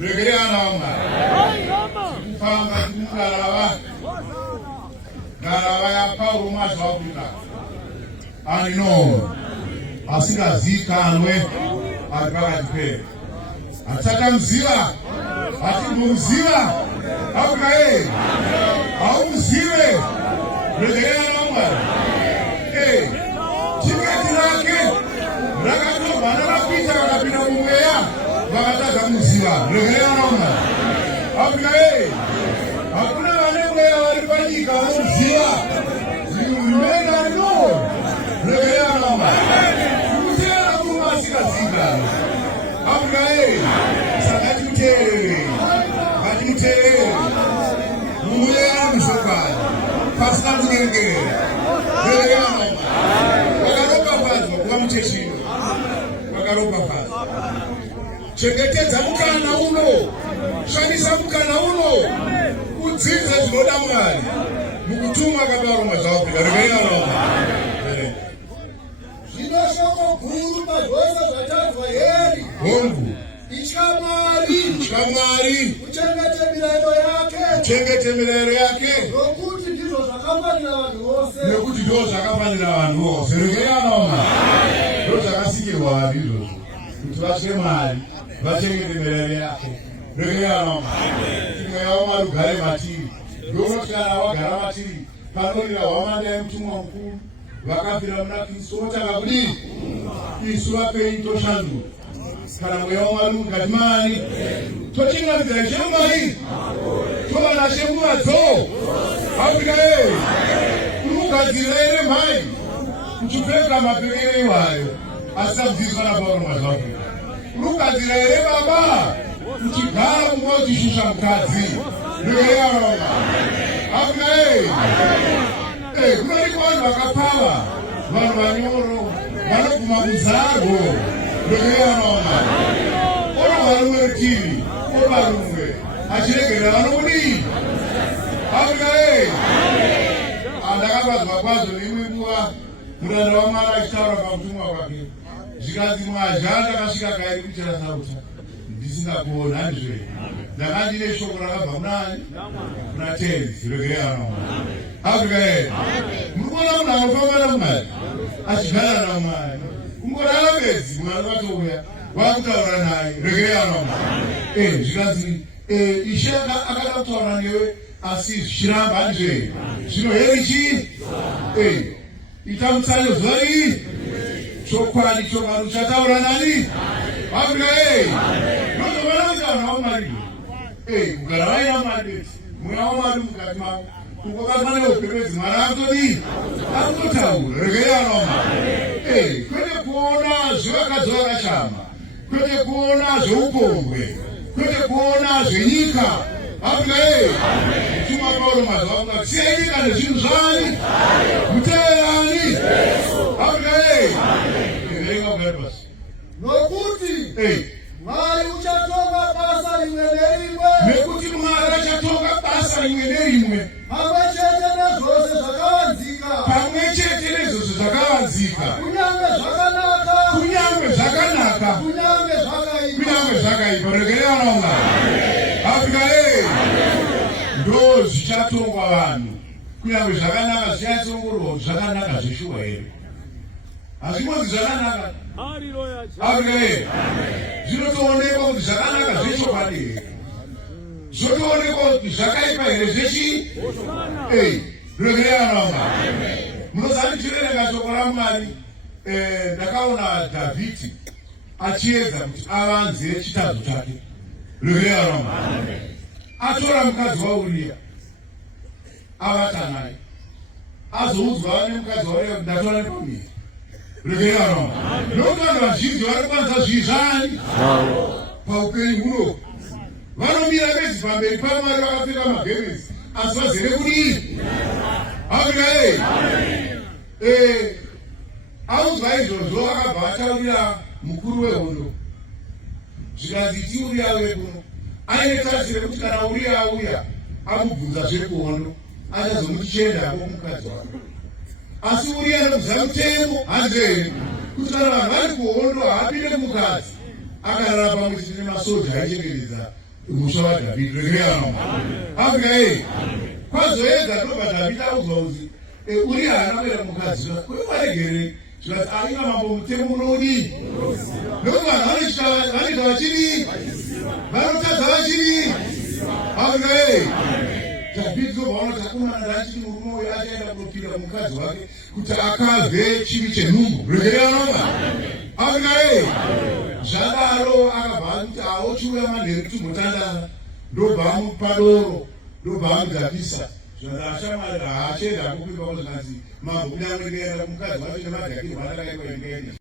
Regerana Fanga Ngarawa ya Paulo Mazwapika. I know. Asika zikanwe akakatipe. Ataka mzila. Ati mzila. Aukae. Au mzile. Regerana chiketi lake. Rakato banapita wakapita kumwea. Wakataka mzila. Regerana hakuna wale walifanyika mzia zimemena no regelea mama mzia kuma sikazika amgae sakati mtere mule msoka pasta ngenge regelea mama wakaropa fazo kwa mcheshi wakaropa fazo cheketeza mukana uno shanisa mukana uno kudziza zvinoda Mwari mukutuma kabaro mazvapika regerera Roma zvinoshoko guru pazvose zvatadzwa heri hongu itya Mwari uchengete mirayiro yake nokuti ndizvo zvakafanira vanhu vose regerera Roma ndo zvakasikirwa vanhu izvozvo kuti vatye Mwari vachengete mirayiro yake regerera Roma mweya waMwari ugare matiri ndokuti kana wagara matiri panorira hwamanda yemutumwa mukuru vakafira muna Kristu otanga kudii isu vapei toshandura kana mweya waMwari mukati mani tochingamidza chemwari tovana shenguva dzo afrika kumugadzirira ere mhai kuchipfeka mapfekere iwayo asabviswa naPaulo mazvapika kumugadzira ere baba kuchigara kumwe uchishusha mukadzi regerera Roma kunoti vanhu vakapava vanhu vanyoro vanoguma muzarwo regerera Roma orova rumwe rutivi ova rumwe achiregerera vanokudii andakapadzwa kwazvo neimwe nguva muranda waMwari achitaura pamutumwa wake zvikanzi mwazha ndakasvika kairi kuchera sauta ndisingakuona handizve ndakandine shoko rakabva munani kuna tenzi regerera Roma afrika muri kuona munhu anofamba naMwari achigara naMwari kungorara bedzi Mwari vatouya vakutaura naye regerera Roma zvikanzi Ishe akada kutaura newe asi zvichiramba handizve zvino heri chii ita mutsayo zuva rii chokwadi chokwadi uchataura nani afrika nozovana kuti vanhu vaMwari kugara vaina Mwari mweya waMwari mukati mavo ukokafanira kupepedzi Mwari akutodii akutotaura regerera Roma kwete kuona zvevakadzi vakashama kwete kuona zveupombwe kwete kuona zvenyika afrika mutuma Paulo mazvapika siyai nyika nezvinhu zvani muteerani afrika verenga kugari pasi nokuti Mwari uchatonga basa rimwe nerimwe nekuti Mwari achatonga basa rimwe nerimwe pamwe chete nezvose zvakavanzika kunyange zvakanaka kunyange zvakaipa regerera Roma afrika ndo zvichatongwa vanhu kunyange zvakanaka zvichatsongorwa zvakanaka zveshuwa here hazvimozi zvakanaka afrika zvinotoonekwa kuti zvakanaka zvechokwadi here zvotoonekwa kuti zvakaipa here zvechi regerera Roma munozandichirerenga shoko raMwari ndakaona Dhavhidhi achiedza kuti avanze chitadzo chake regerera Roma atora mukadzi waUria avata naye azoudzwa nemukadzi waUria ndatora nepamiri regerera Roma nokuti vanhu vazhinji vari kwanza zvizvani paupenyu huno vanomira bedzi pamberi paMwari vakapfeka magemenzi asi vazere kudii afrika audzwa izvozvo akabva ataurira mukuru wehondo zvikanzi ti Uria auye kuno aine tasire kuti kana Uria auya amubvunza zvekuhondo achazomuti chiendako mukadzi wake asi Uria nekuziva mutemo hanzveri kuti kana vanhu vari kuhondo haapinde kumukadzi akarara pamwe chete nemasoja aichengeredza musha waDhavhidhi. Regererano. Amen. Kwazoedza ndoba Dhavhidhi audzauzi uri haana kuenda mukadzi kwaregere zvikati aina mambo mutemo munodi nokuti vanhu vanoita vachiri vanotadza vachiri. Amen. Dhavhidhi ndobaona kuti akomana achiti murume uyu achaenda kunopinda mukadzi wake kuti akavhe chivi chenhumbu. Regererano. Amen. Zvadaro akabva kuti aochiuya manheru kuti mutandara ndobva amupa doro ndobva amudzapisa. Zvashamwari haachenda akupimba kuzvikati mambo kunyangwe kuenda kumukadzi wacho nemadhakirwa atakaitwa ingeni.